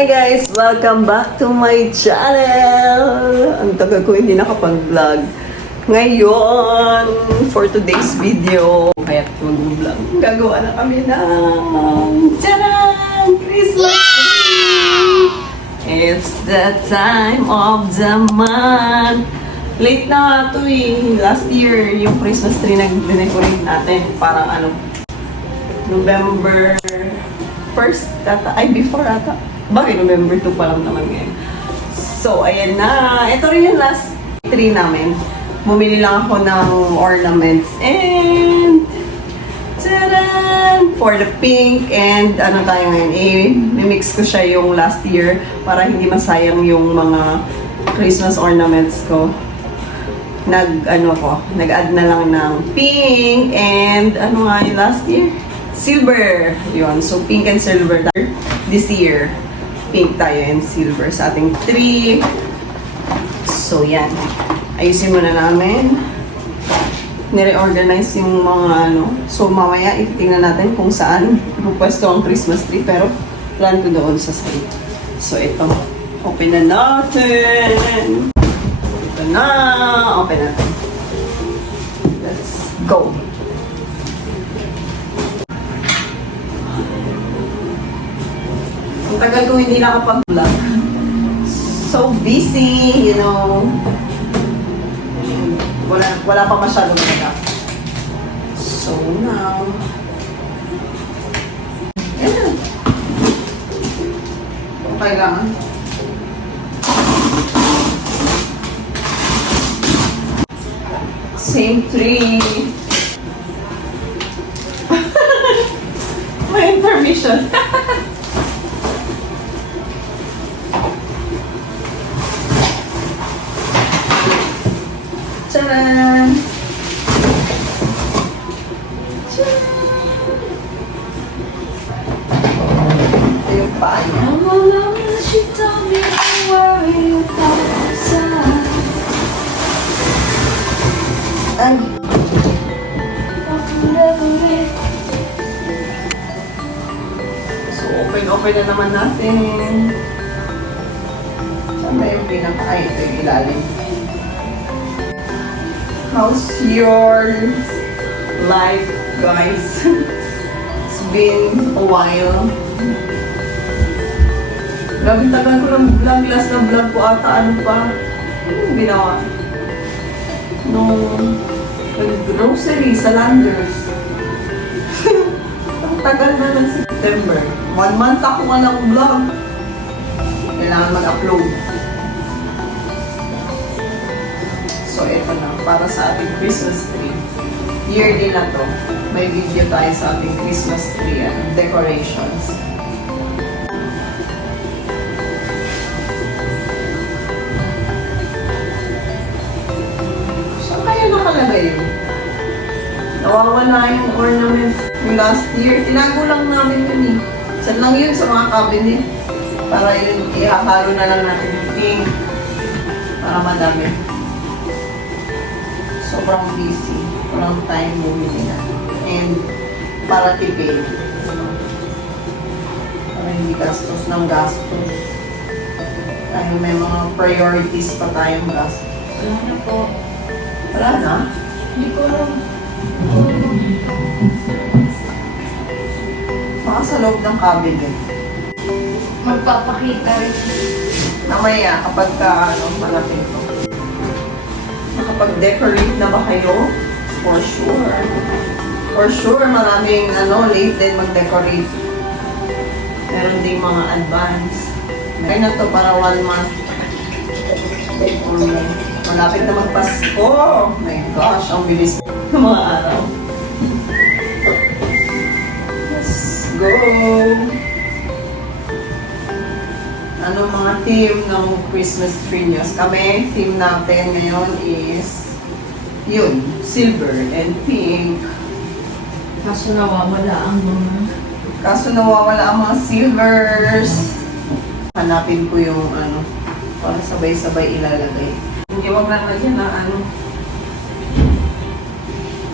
Hi guys! Welcome back to my channel! Ang tagal ko hindi nakapag-vlog. Ngayon, for today's video, kaya mag-vlog, gagawa na kami ng Tcharam! Christmas tree! It's the time of the month. Late na ito eh. Last year, yung Christmas tree nag-decorate natin. Parang November 1st ata. Ay, before ata. Bakit November 2 pa lang naman ngayon. So, ayan na. Ito rin yung last tree namin. Bumili lang ako ng ornaments. And, tadaan! For the pink and ano tayo ngayon. I-mix ko siya yung last year para hindi masayang yung mga Christmas ornaments ko. Nag-add na lang ng pink and ano nga yung last year? Silver. Yun. So, pink and silver this year. Pink tayo and silver sa ating tree. So, yan. Ayusin muna namin. Nire-organize yung mga So, mamaya ititingnan natin kung saan pupwesto ang Christmas tree. Pero, plan ko doon sa side. So, ito. Open na natin. Ito na. Open natin. Let's go. Ang tagal ko hindi nakapag-vlog. So busy, Wala pa masyadong nagka. So now, yeah. Okay lang. Same tree. May intermission. Tcharam! Ito yung paa niya. Ay! So, open na naman natin. Saan ba yung pinaka? Ay, ito yung ilalim. How's your life, guys? It's been a while. Grabe tagal ko ng vlog. Last na vlog ko ata. Ano yung ginawa? Nung grocery sa Landers. Ang tagal na ng September. 1 month ako walang vlog. Kailangan mag-upload. So, ito na. Para sa ating Christmas tree. Yearly na to. May video tayo sa ating Christmas tree and decorations. Saan kaya nakalagay yun? Nawawala yung ornaments. Yung last year, tinago lang namin yun eh. Saan lang yun sa mga cabinet? Para yun, ihahalo na lang natin yung pink. Para madami. Sobrang busy. Walang time bumili na. And para tipid. Para hindi gastos ng gastos. Dahil may mga priorities pa tayong gastos. Wala na po. Wala na? Hindi ko alam. Baka sa loob ng cabinet. Magpapakita rin. Mamaya kapag malapit ko. Nakapag-decorate na ba kayo? For sure. For sure, maraming late din mag-decorate. Meron din mga advance. Kaya na to para 1 month. Malapit na magpasko. Oh my gosh, ang bilis ng mga araw. Let's go! Anong mga theme ng Christmas tree nyo? Kami, theme natin ngayon is yun, silver and pink. Kaso nawawala ang mga silvers. Hanapin ko yung para sabay-sabay ilalagay. Hindi, wag lang na dyan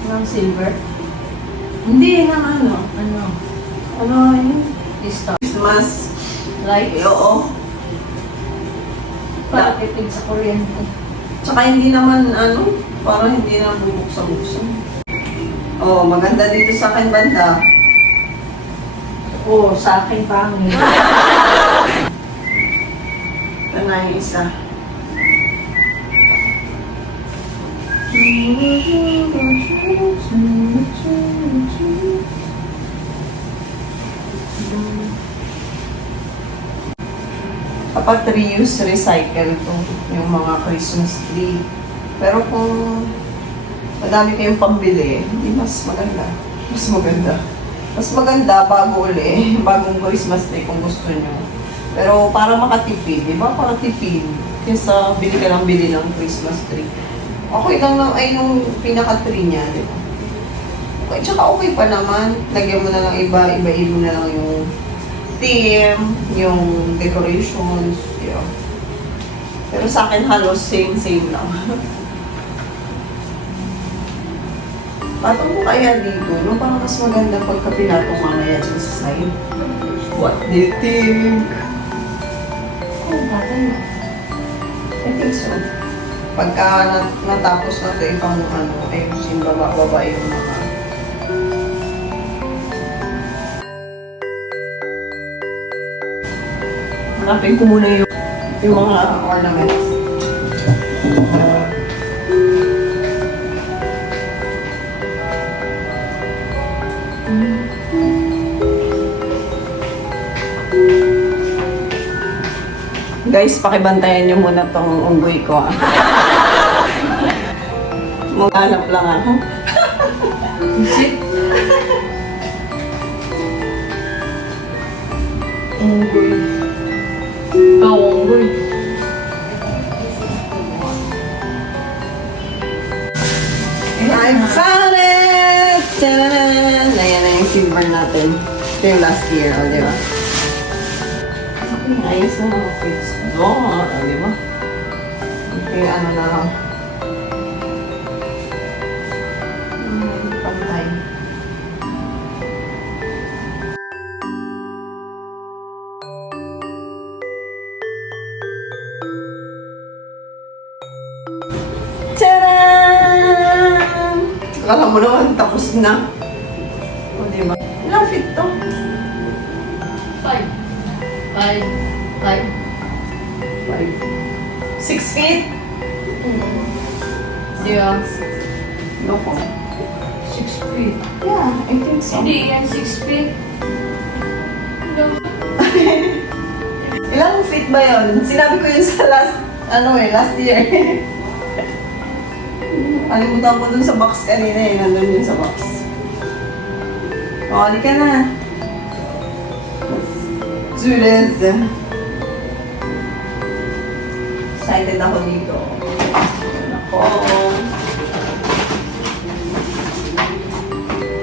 ng silver. Hindi, ng Ano? yun? Lista. Christmas Lights. Oo. Para tipid sa kuryente. Tsaka hindi naman, parang hindi naman bubuksan-buksan. Oh, maganda dito sa akin banda. Oo, sa akin pangit. Ito na yung isa. Kapag reuse, recycle to yung mga Christmas tree. Pero kung madami kayong pambili, hindi mas maganda. Mas maganda. Mas maganda bago uli, bagong Christmas tree kung gusto nyo. Pero para makatipid, di ba? Para tipid. Kesa bili ka lang bili ng Christmas tree. Okay lang lang ay yung pinaka-tree niya, di ba? Okay, tsaka okay pa naman. Lagyan mo na lang iba-iba mo na lang yung theme, yung decorations, yun. Pero sa akin halos same lang. Patong mo kaya dito, no? Parang mas maganda pagka pinatong mamaya dyan sa side. What do you think? Oo, bagay na. I think so. Pagka natapos na ito, ipang ayusin baba yung mga hanapin ko muna yung mga ornaments. Guys, pakibantayan nyo muna tong unggoy ko. Maghanap lang ako. Unggoy. Unggoy. I found it! Tadaan! Ayan na yung silver natin. Ito yung last year, di ba? Ayos na mga kids. Di ba? Ito yung ano na lang. Pantay. Tadaan! Akala mo naman tapos na. O, di ba? Ilang feet to? 5. 6 feet? Yeah. Loko. 6 feet. Yeah, I think so. Hindi yan 6 feet. Ilang feet ba yun? Sinabi ko yun sa last year. Kalimutan ko dun sa box kanina eh. Nandun yun sa box. O, halika na. Let's do this. Excited ako dito. Ako.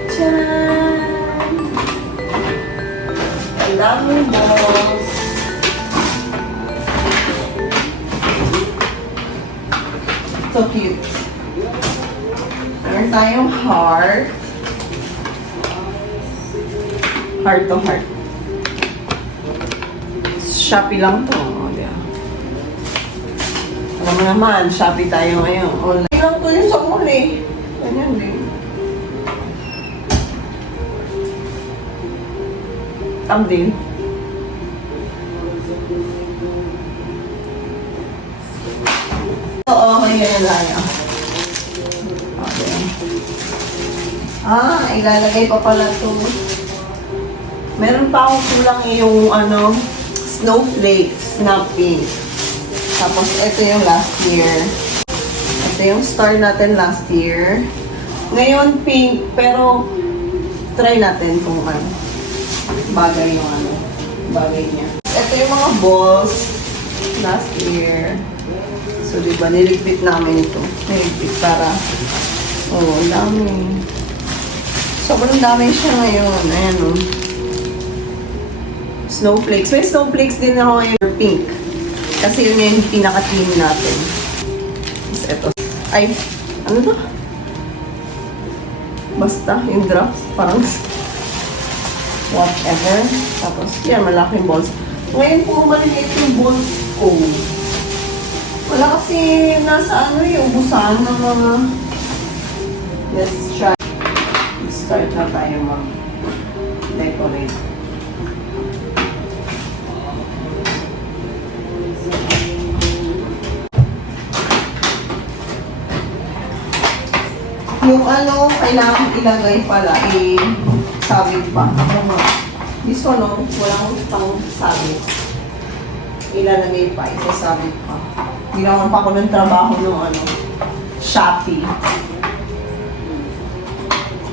Tcharan! Ang daming balls. So cute. Meron tayong heart. Heart to heart. Shopee lang to. Alam mo naman, Shopee tayo ngayon. Online lang to yung sa mall eh. Ganyan din. Thumbnail. Oo, okay ganyan tayo. Okay. Ilalagay pa pala to. Meron pa akong kulang yung snowflakes na pink. Tapos, ito yung last year. Ito yung star natin last year. Ngayon, pink. Pero, try natin kung bagay yung bagay niya. Ito yung mga balls last year. So, di ba, niligpit namin ito. Niligpit para, ang dami. Sobrang dami siya ngayon. Ayan, snowflakes. May snowflakes din ako ngayon. Pink. Kasi yun yung pinaka-team natin. Tapos ito. Ay, ano to? Basta, yung drops. Parang whatever. Tapos, yan, malaking balls. Ngayon po maliliit yung balls ko. Wala kasi nasa ano yung ubusan ng mga... Let's try. Start na tayo mag-decorate. Yung ano, kailangan ilagay pala, sabit pa. This one, no, walang pang sabit. Ilalagay pa, isasabit pa. Ginawan pa ko ng trabaho ng ano, Shopee.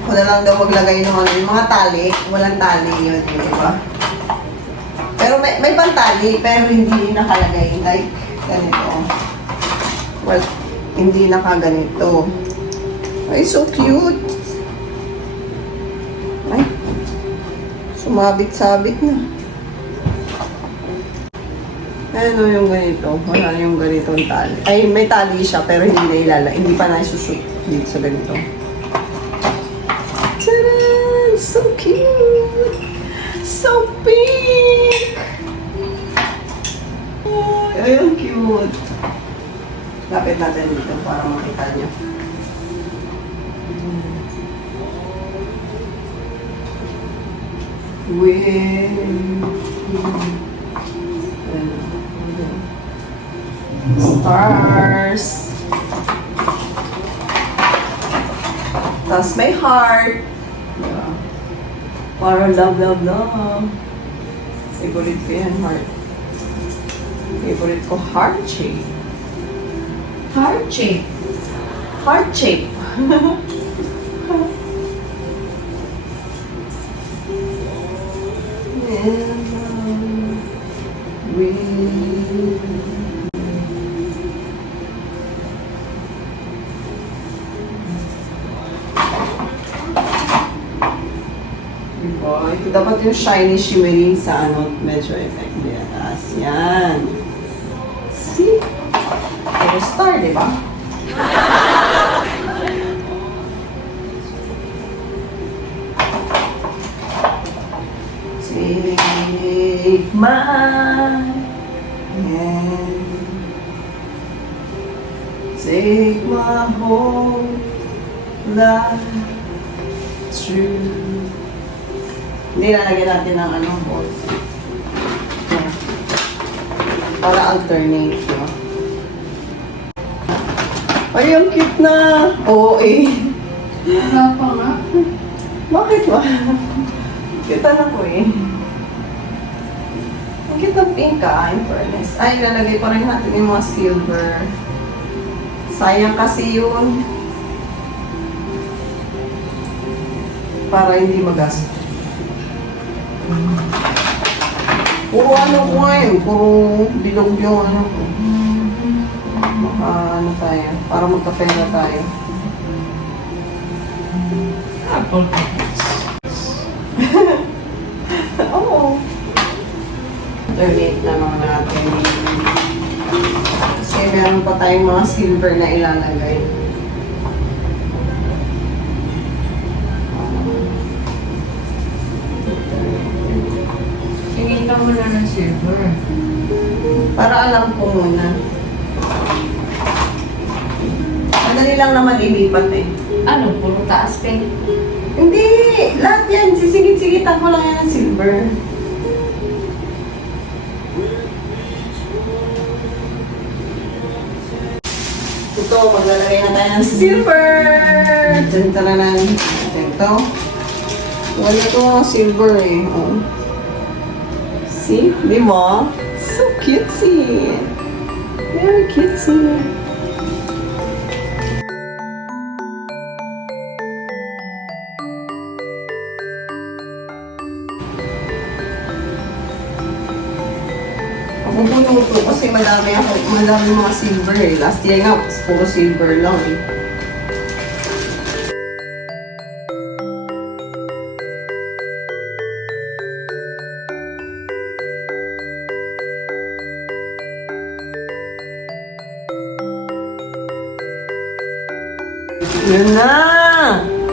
Ako na lang daw maglagay ng ano, yung mga tali. Walang tali yun, di ba? Pero may pantali, pero hindi nakalagay. Like, ganito. Well, hindi nakaganito. Ay, so cute. Ay, sumabit-sabit na. Ano yung ganito? Wala yung ganitong tali. Ay, may tali siya, pero hindi na ilala. Hindi pa na-shoot dito sa ganito. Tadaan! So cute! So pink! Ay, ang cute. Lapit natin dito para makita niyo. Stars. Tapos may heart. Para love, love, love. Favorite ko yan, heart. Favorite ko, heart shape. Heart shape. Heart shape. Diba? Ito dapat yung shiny shimmery sa ano, medyo effect niya. Tapos yan. See? Pero star, diba? Take my hand, take my whole life through. Hindi lalagyan natin ng ano, balls. Yeah. Para alternate, no? Ay, ang cute na! Oo, eh. Wala pa nga. Bakit ba? Cute na ko eh. Ang cute ng pink in fairness. Ay, lalagay pa rin natin yung mga silver. Sayang kasi yun. Para hindi magastos. Puro ano ko ngayon, puro bilog yung ano ko. Maka ano tayo, para magkapera tayo. Apple. Oo. Alternate na mga natin. Kasi meron pa tayong mga silver na ilalagay. Tingin ka muna ng silver. Para alam ko muna. Madali lang naman ilipat eh. Ano? Puro taas pink? Hindi! Lahat yan. Sisigit-sigitan ko lang yan ng silver. Ito, maglalagay na tayo ng silver! Tantaranan. Ito. Wala ito mga silver eh. Oh. See? Di ba? So cutesy! Very cutesy! Pupuno ko kasi madami mga silver eh. Last year nga, puro silver lang eh. Yun na!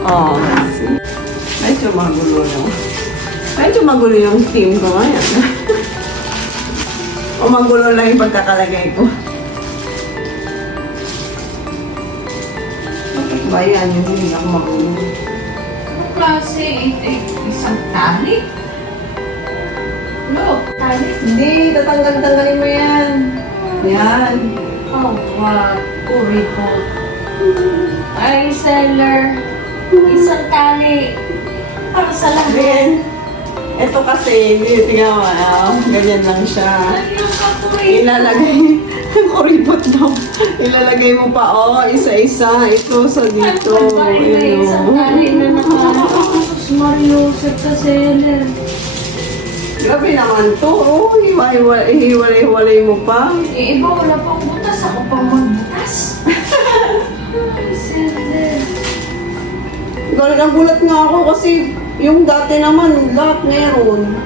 Oh, medyo magulo yung team ko ngayon. O magulo lang yung pagkakalagay ko. Bakit ba yan? Hindi ako magulo. Anong klase? Isang tali? Look, tali. Hindi, tatanggalin mo yan. Yan. Oh, what? Kuripot. Ay, seller. Isang tali. Para sa lahat. Then, ito kasi, tingnan mo, ganyan lang siya. Ay, yung kakuripot. Ilalagay, kuripot daw. Ilalagay mo pa, isa-isa. Ito sa dito. Ay, isang tali na nakasus Mario, sa seller. Grabe naman to. Hiwalay-hiwalay mo pa. Eh, iba wala pang butas. Ako pang magbutas. Ay, seller. Galing ang gulat nga ako kasi yung dati naman, lahat meron.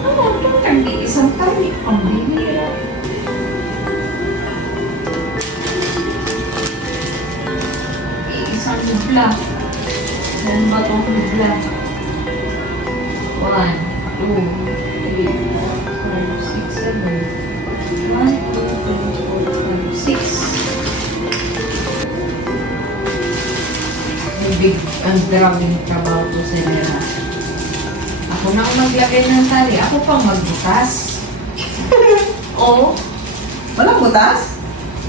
Ano, ito nag-iisang tali. Ang bihira. Iisang hubla. Saan ba itong hubla? 1, 2, 3, 4, 5, 6, 7. 1, 2, 3, 4, 5, 6. Big ang daming trabaho to sa nila. Ako na ang maglagay ng tali. Ako pang magbukas. Oh, Walang butas?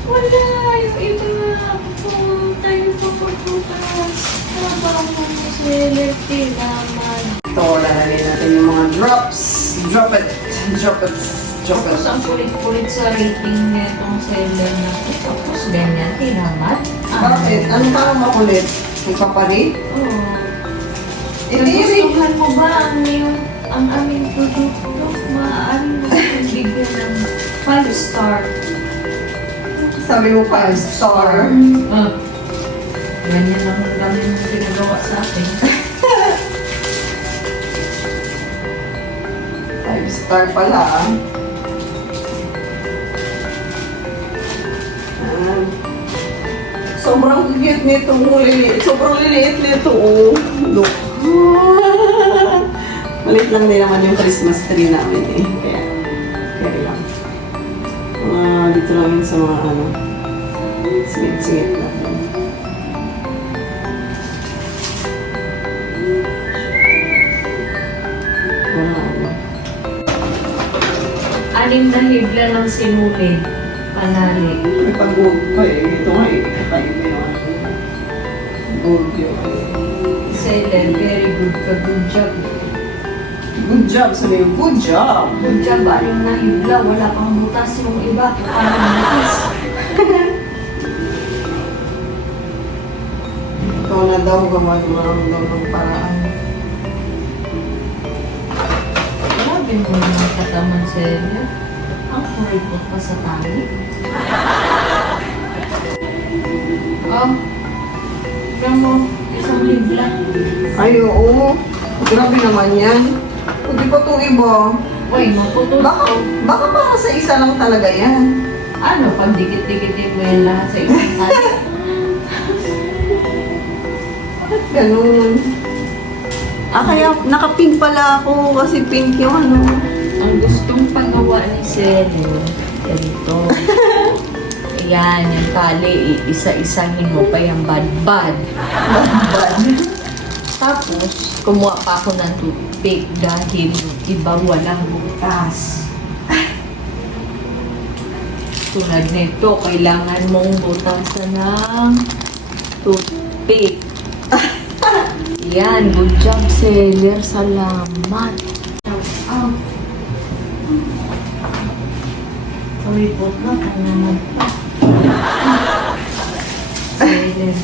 wala. Yung iba na ako tayo pagbukas. Trabaho mo sa electric naman. Ito, lalagay natin yung mga drops. Drop it. Tapos ang kulit-kulit sa rating netong seller na ito. Tapos ganyan, tinamat. Bakit? Ano parang makulit? Ipapari? Oo. Itirik. Nagustuhan mo ba ang aming produkto? Maaaring mo kong bigyan ng 5 star. Sabi mo 5 star. Ganyan lang ang dami mong ginagawa sa akin. 5 star pala. Sobrang cute nito. Sobrang liliit nito. Look. Malit lang din naman yung Christmas tree namin eh. Kaya lang. Dito lang yun sa mga singit-singit natin. Anim na hibla ng sinulid. Panali. May pag-gold pa eh. Ito nga eh. Kakaiba yung gold yun. Seller, very good ka. Good job. Good job, sabi mo. Good job. Good job, anim na hibla. Wala pang butas yung iba. Parang butas. Ikaw na daw gumagawa daw ng paraan. Grabe mo naman kataman, seller. Ang kuripot pa sa tali. Oh, tignan mo, isang hibla. Ay, oo. Grabe naman yan. O di ba itong iba? Uy, maputol Baka, ko. baka para sa isa lang talaga yan. Ano, pag dikit-dikitin mo yan lahat sa isang tali. Bakit ganun? Kaya naka-pink pala ako kasi pink yung ano. Ang gustong pagawa ni Selo, ganito. Ayan, yung tali, isa-isahin mo pa yung bad-bad. Bad. Tapos, kumuha pa ako ng toothpick dahil yung iba walang butas. Tulad nito, kailangan mong butasan ng toothpick. Yan, good job, seller. Salamat. Kuripot na, kung naman pa. Seller,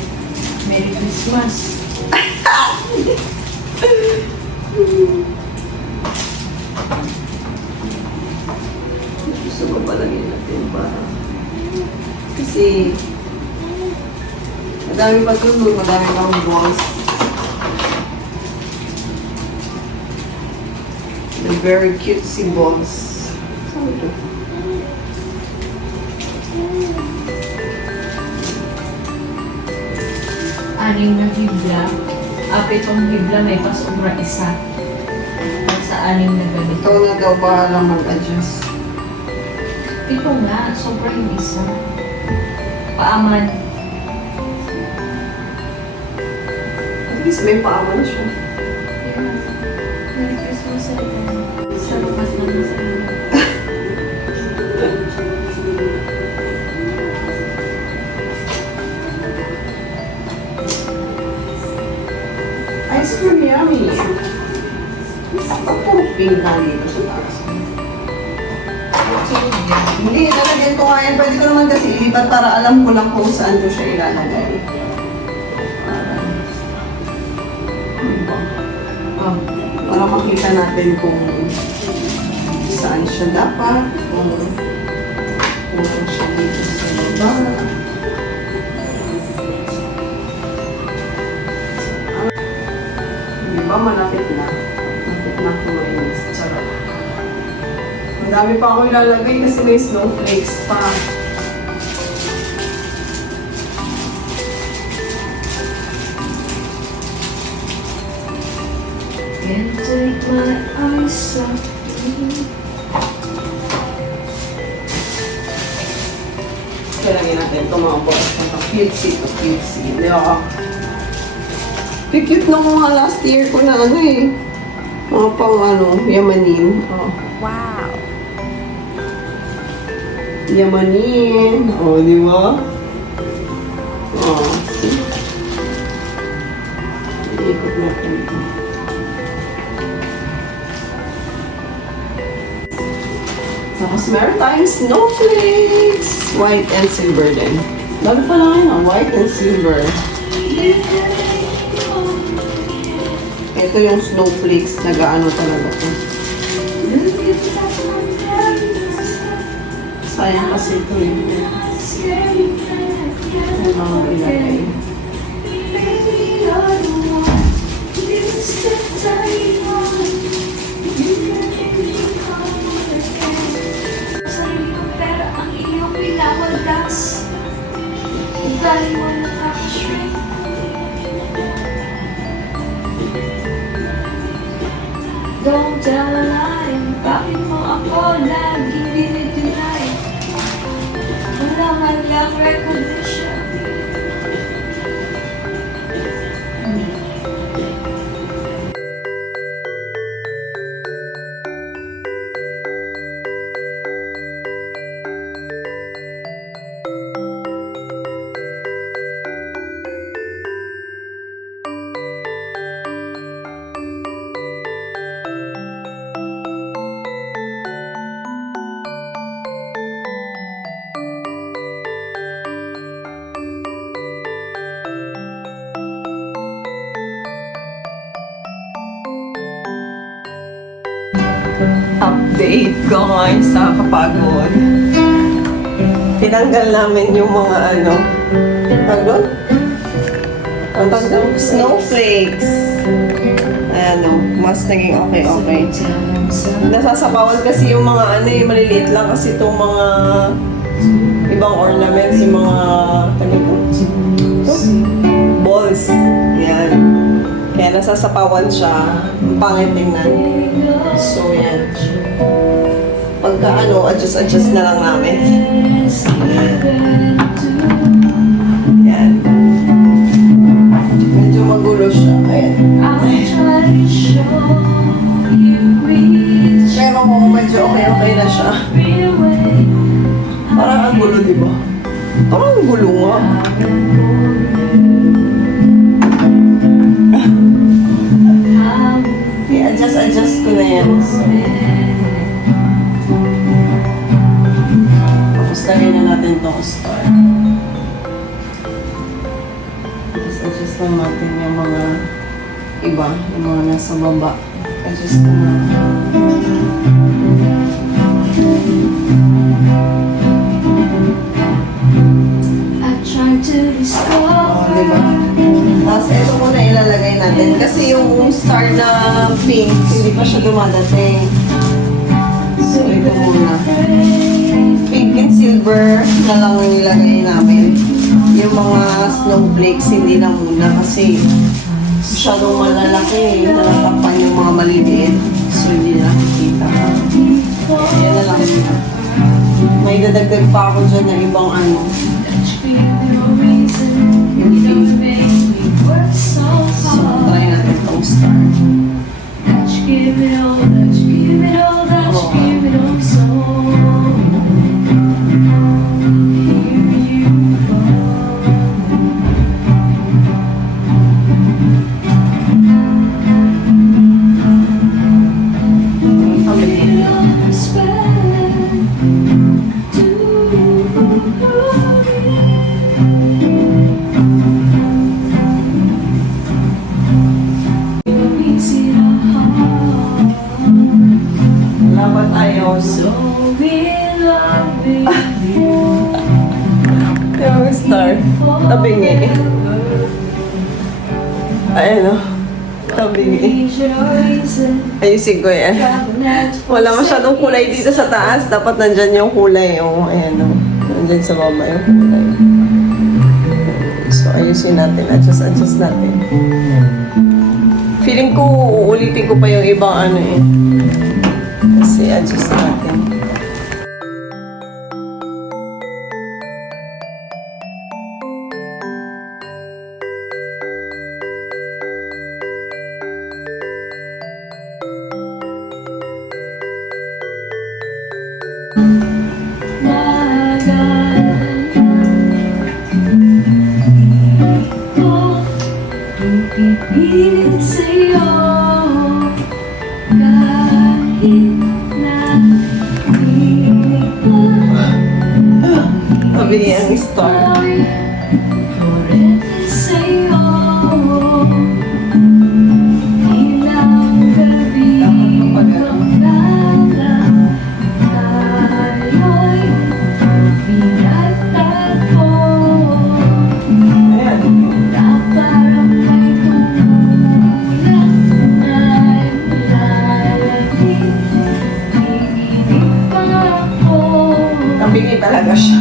Merry Christmas. Gusto ko palagyan natin para kasi madami pa tulog, madami pang balls. They're very cutesy balls. Saan ito? Aning na hibla. Apit tong hibla may pasobra isa. Sa anim na ganito. Ikaw na daw bahala mag-adjust. Ito nga, sobra yung isa. Paaman. At least may paama na siya. Merry Christmas sa ito. Salamat naman sa inyo. Ice cream yummy. Ba't puro pink ka dito sa taas? Hindi, nalagyan ko nga yan. Pwede ko naman kasi ilipat para alam ko lang kung saan ko siya ilalagay. Para makita natin kung saan siya dapat. Kung siya dito sa baba. Di ba malapit na? Malapit na ako ngayon. Charot. Ang dami pa ako ilalagay kasi may snowflakes pa. Can't take my eyes off you. Kailangan natin ito mga boss. Cutesy to cutesy. Di ba? Cute nung mga last year ko na ano eh. Mga pang ano, yamanin. Oh. Wow. Yamanin. Oh, di ba? Oh. Iikot natin ito. Tapos meron tayong snowflakes. White and silver din. Lalo pa lang yun, white and silver. Ito yung snowflakes, nag-ano talaga to. Sayang kasi ito yun. Ang mga ilagay. Pero ang iyong pinawagas, ugali mo nakaka-shrink. Don't tell a lie, bakit mo ako laging dinideny? Wala man lang recognition. Update guys, nakakapagod. Tinanggal namin yung mga ano, tagod? Ang tagod? Snowflakes. Ayan o, mas naging okay. Nasasabawan kasi yung mga ano eh, maliliit lang kasi itong mga ibang ornaments, yung mga tagod ko? Balls. Yan. Kaya nasasapawan siya. Ang pangit tingnan. So, yan. Pagka ano, adjust na lang namin. Yan. Medyo magulo siya. Ayan. Pero kung medyo okay na siya. Parang ang gulo, di ba? Parang ang gulo nga. I-adjust ko na yan. So, tapos lagay na natin itong star. Adjust lang natin yung mga iba, yung mga nasa baba. Adjust ko na. Diba? Tapos ito muna ilalagay natin. Kasi yung star na pink, hindi pa siya dumadating. So ito muna. Pink and silver na lang yung ilagay namin. Yung mga snowflakes, hindi na muna kasi masyadong malalaki. Nalatakpan yung mga maliliit. So, hindi nakikita. Ayan na lang siya. May dadagdag pa ako dyan na ibang ano. So, try natin itong star. Labat ayaw. Yung star. Tabingi. Ayan o. Tabingi. Ayusin ko yan. Wala masyadong kulay dito sa taas. Dapat nandyan yung kulay. Oh, ayan o. Nandyan sa baba yung kulay. So, ayusin natin. Adjust natin. Feeling ko, uulitin ko pa yung ibang ano eh. Kasi adjust natin. Pipilit sa'yo kahit na hindi pa Tabingi ang star. forever sa'yo ilang gabi magdala tayo'y pinagtagpo Ayan. na parang may tumulang ay lalagin iinip pa ako. Tabingi talaga siya.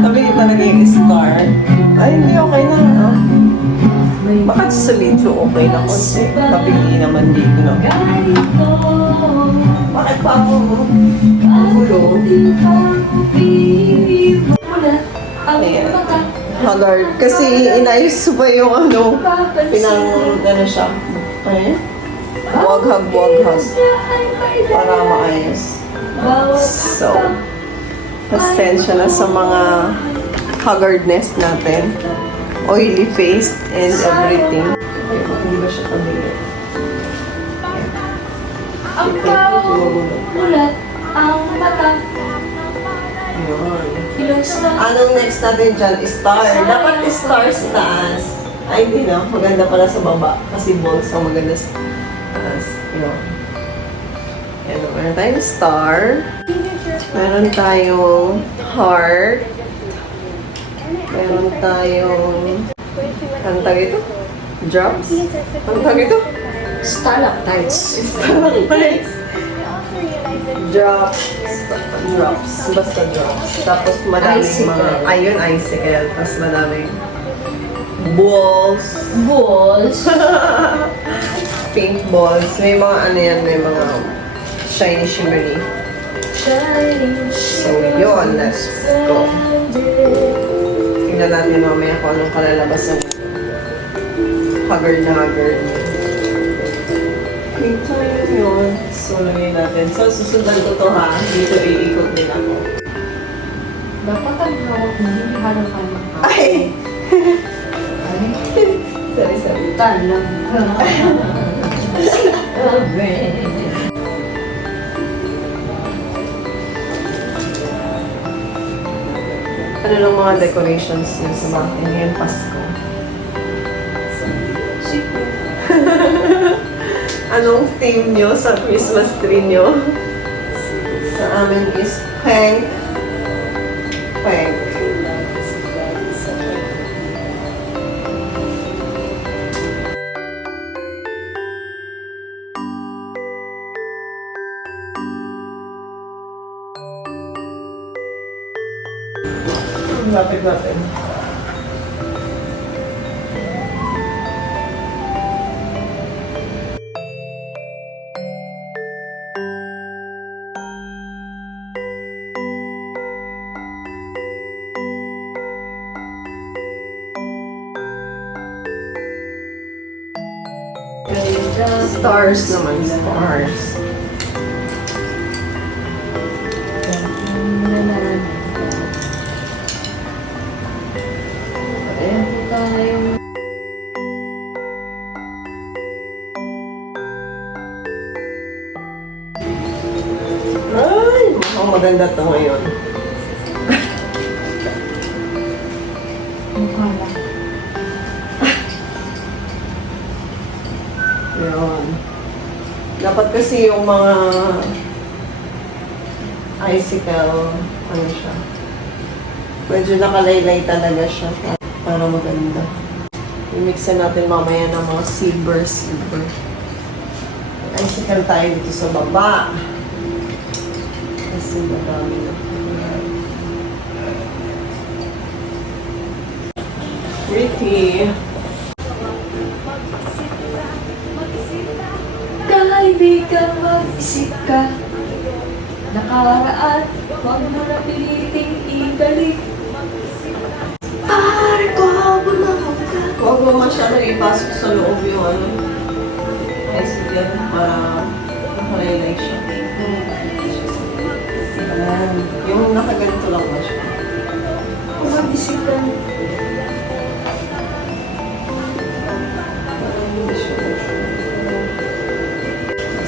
Tabingi talaga yung star. Ay, hindi okay na. Ah. Baka sa litro okay na konti. Tabingi naman dito na. Ganito Bakit pa ako? gulo di pa pipili mulat ang Ayan. mata Haggard. Kasi inayos pa yung ano. Pinang, ano siya. Ay? Waghag. Para maayos. So, pasensya na sa mga haggardness natin. Oily face and everything. Ay, hindi ba siya tabingi? ang tao mulat ang mata Yun. kilos na Anong next natin dyan? Star. Dapat star sa taas. Ay, hindi na. Maganda pala sa baba. Kasi balls ang maganda sa taas. Yun. Yan. Meron tayong star. Meron tayong heart. Meron tayong... Anong tag ito? Drops? Anong tag ito? Stalactites. Stalactites. Drops. Drops. Basta drops. Tapos madaming Icicle. mga... Ayun, icicle. Tapos madaming balls. Balls. Pink balls. May mga ano yan, may mga shiny shimmery. So, yun. Let's go. Tingnan natin mamaya kung anong kalalabasan. Haggard na haggard. Ito yun. So, lagay natin. So, susundan ko to ha. Dito iikot din ako. Dapat ang hawak mo, hindi harap ka ng Ay! Sorry. talaga. Ano lang mga decorations niyo sa bahay ngayong Pasko? Anong theme niyo sa Christmas tree niyo? Sa amin is pink. Pink. Lapit natin. Stars naman, stars. Ayan po tayo. Ay, mukhang maganda to ngayon. Mukha lang. Yun. Dapat kasi yung mga icicle, ano siya, medyo nakalaylay talaga siya para maganda. I-mix natin mamaya ng mga silver. Icicle tayo dito sa baba. Kasi madami na. Pretty. Kaibigan, mag-isip ka. Nakaraan, huwag mo na piliting ibalik. Pare ko, bumahog ka. Huwag mo masyadong ipasok sa loob yung ano, icicle para nakalaylay siya. Ayan. Yung nakaganito lang ba siya? Mag-isip ka. Parang hindi siya.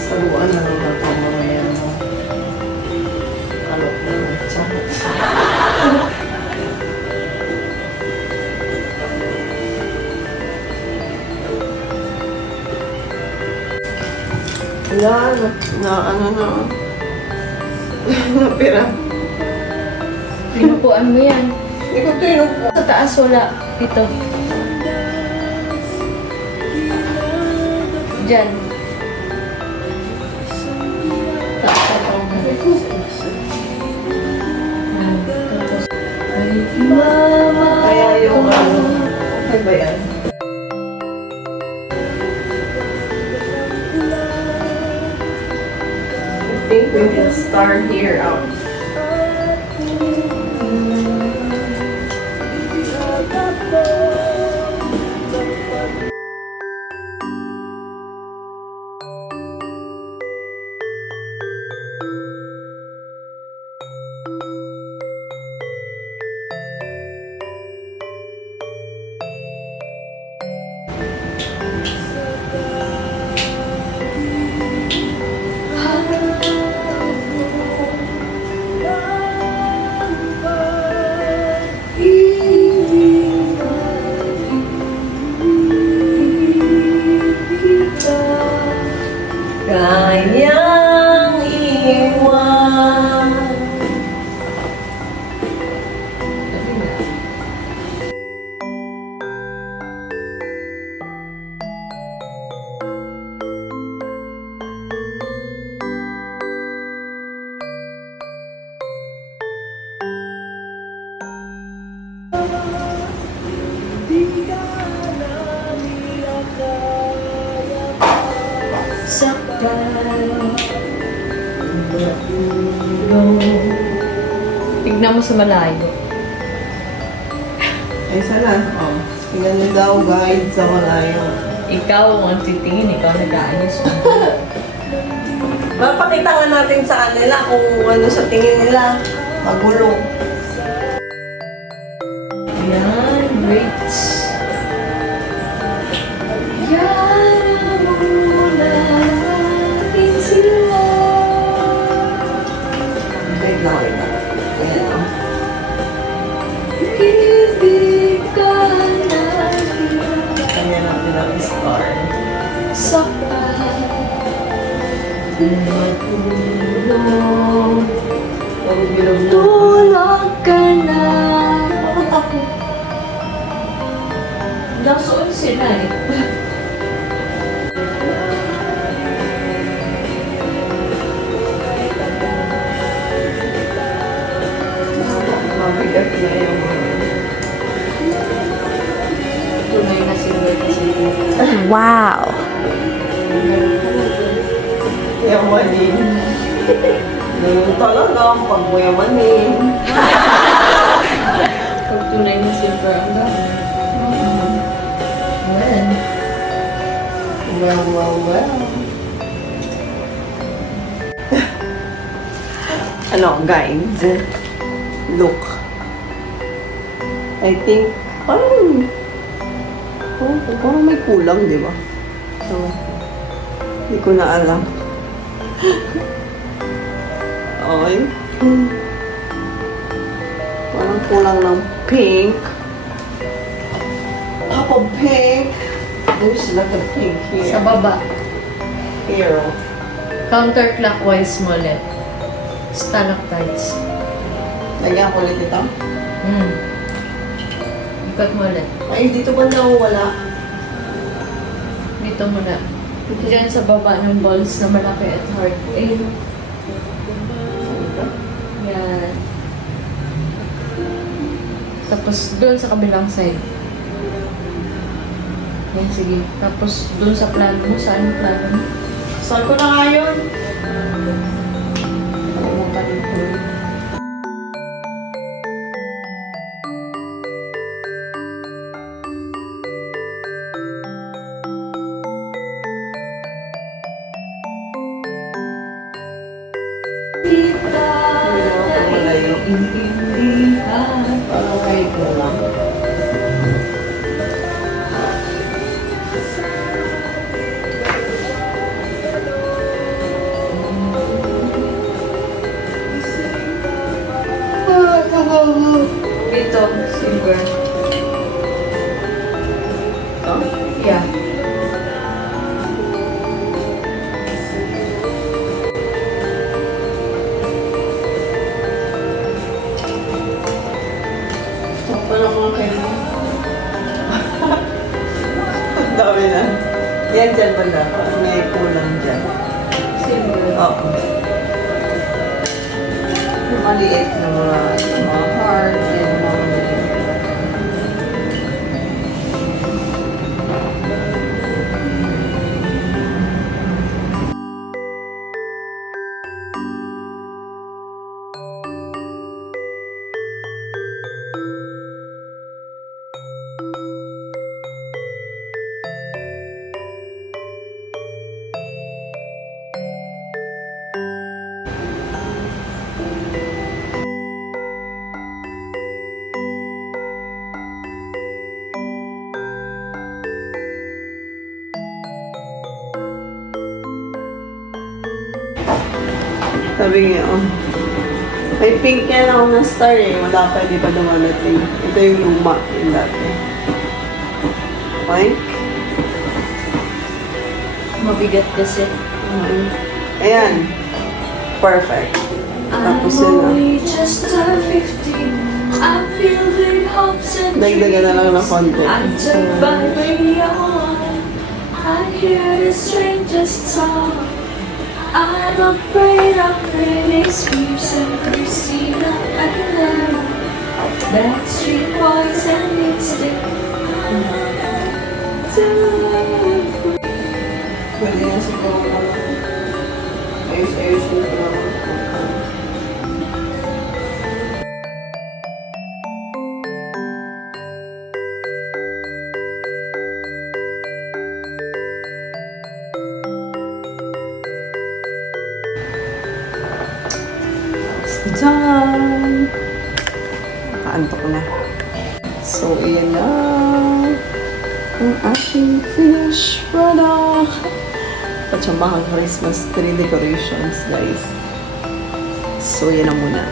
Saluan na lang ako mamaya mo. Alok na lang. Charot. Wala, ano na. Napira. Pinupuan mo yan. Hindi ko tinupo. Sa taas wala. Dito. Diyan. Taas ako. Tapos, Mama. Kaya yung ano, okay ba yan? I think we can start here out. Kanyang iwan. tignan mo sa malayo. Ay, sana. Oh. Tingnan niyo daw, guide sa malayo. Ikaw ang titingin, ikaw nag-aayos mo. Mapakita nga natin sa kanila kung ano sa tingin nila. Magulo. Yan, great. Yan ang muna natin sila. Wait lang, wait lang. Ayan, oh. Ibig ka natin Kanya natin ang star. saktan. Matulog. Ang bilog mo. Tulog ka na. Bakit ako? Nasuon sila eh. Mabigat na yung Tunay na sila kasi. Wow. yamanin. Ganun talaga ang pag-yamanin. Pag tunay na silver ang dami. Well, well. Ano, guys? Look. I think, parang may kulang, di ba? So, hindi ko na alam. Okay. Parang kulang ng pink. Top of pink. There's a lot of pink Sa here. baba. Here. Counterclockwise mo ulit. Stalactites. Lagyan ko ulit ito. Ikot mo ulit. Ay, dito ba nawala? Dito mo na. Diyan sa baba ng balls na malaki at hard. Yan. Tapos doon sa kabilang side. Yan, sige. Tapos doon sa plano mo. Saan yung plano mo? Saan ko na nga yun? Nakalimutan ko. Kita naiintindihan. Parang kayo ko lang. Dito, silver. Ito? Yeah. Ito pa lang mga kayo. Ang dami na. Yan dyan ba dapat? May kulang dyan. Silver. Oo. Yung maliit na mga hearts and mga maliit. Sabi niya, may pink yan ako na star eh. Wala pa, di pa dumadating. Ito yung luma, yung dati. Pink? Mabigat kasi. Ayan. Perfect. Tapos I'm yun na. only just turned 15. I'm filled with hopes and Dagdagan na lang ng konti. I'm turned by radio on. I hear the strangest song. I'm afraid of Britney Spears and Christina Aguilera. Backstreet Boys and Lipstick. Pwede na siguro. Ayos-ayos yung naman. Done! Nakaantok na. So, iyan na. Ang aking finished product. Pachamahang Christmas tree decorations, guys. So, yan na muna.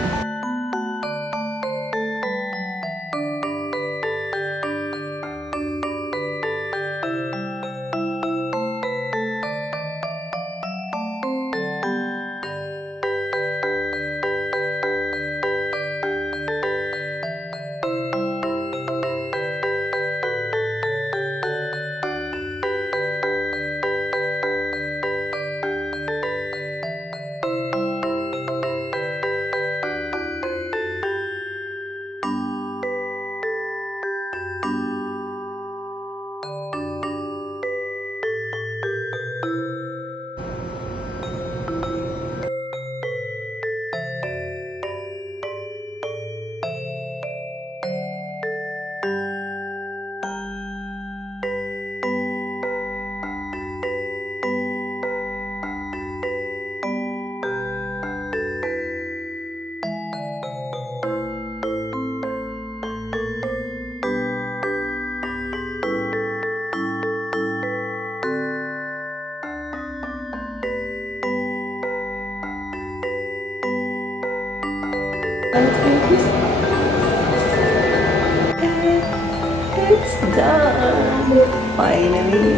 It's done! Finally!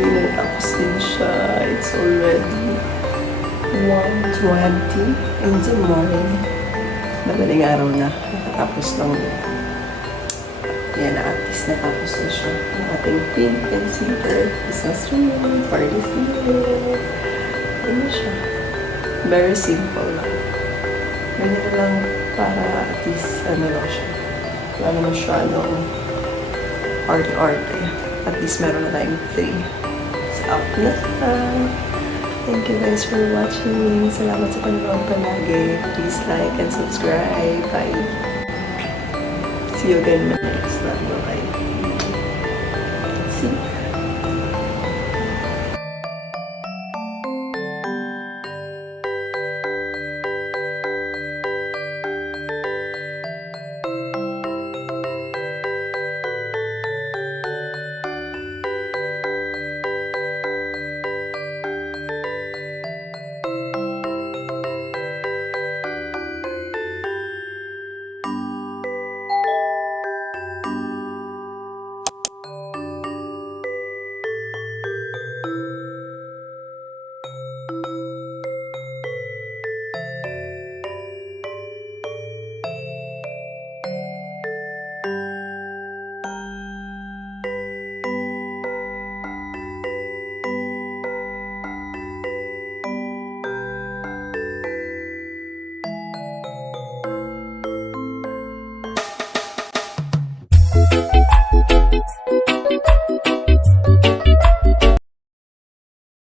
Natapos din siya. It's already 1:20 in the morning. Madaling araw na. Nakatapos lang. Yan, at least natapos na siya. Ang ating pink and silver Christmas tree for this year. Ano siya? Very simple lang. Ganyan na lang para at least ano lang siya. Wala naman siya arte-arte. At least meron na tayong 3. It's up na. Thank you guys for watching. Salamat sa panonood palagi. Please like and subscribe. Bye. See you again in my next vlog. Bye. See you.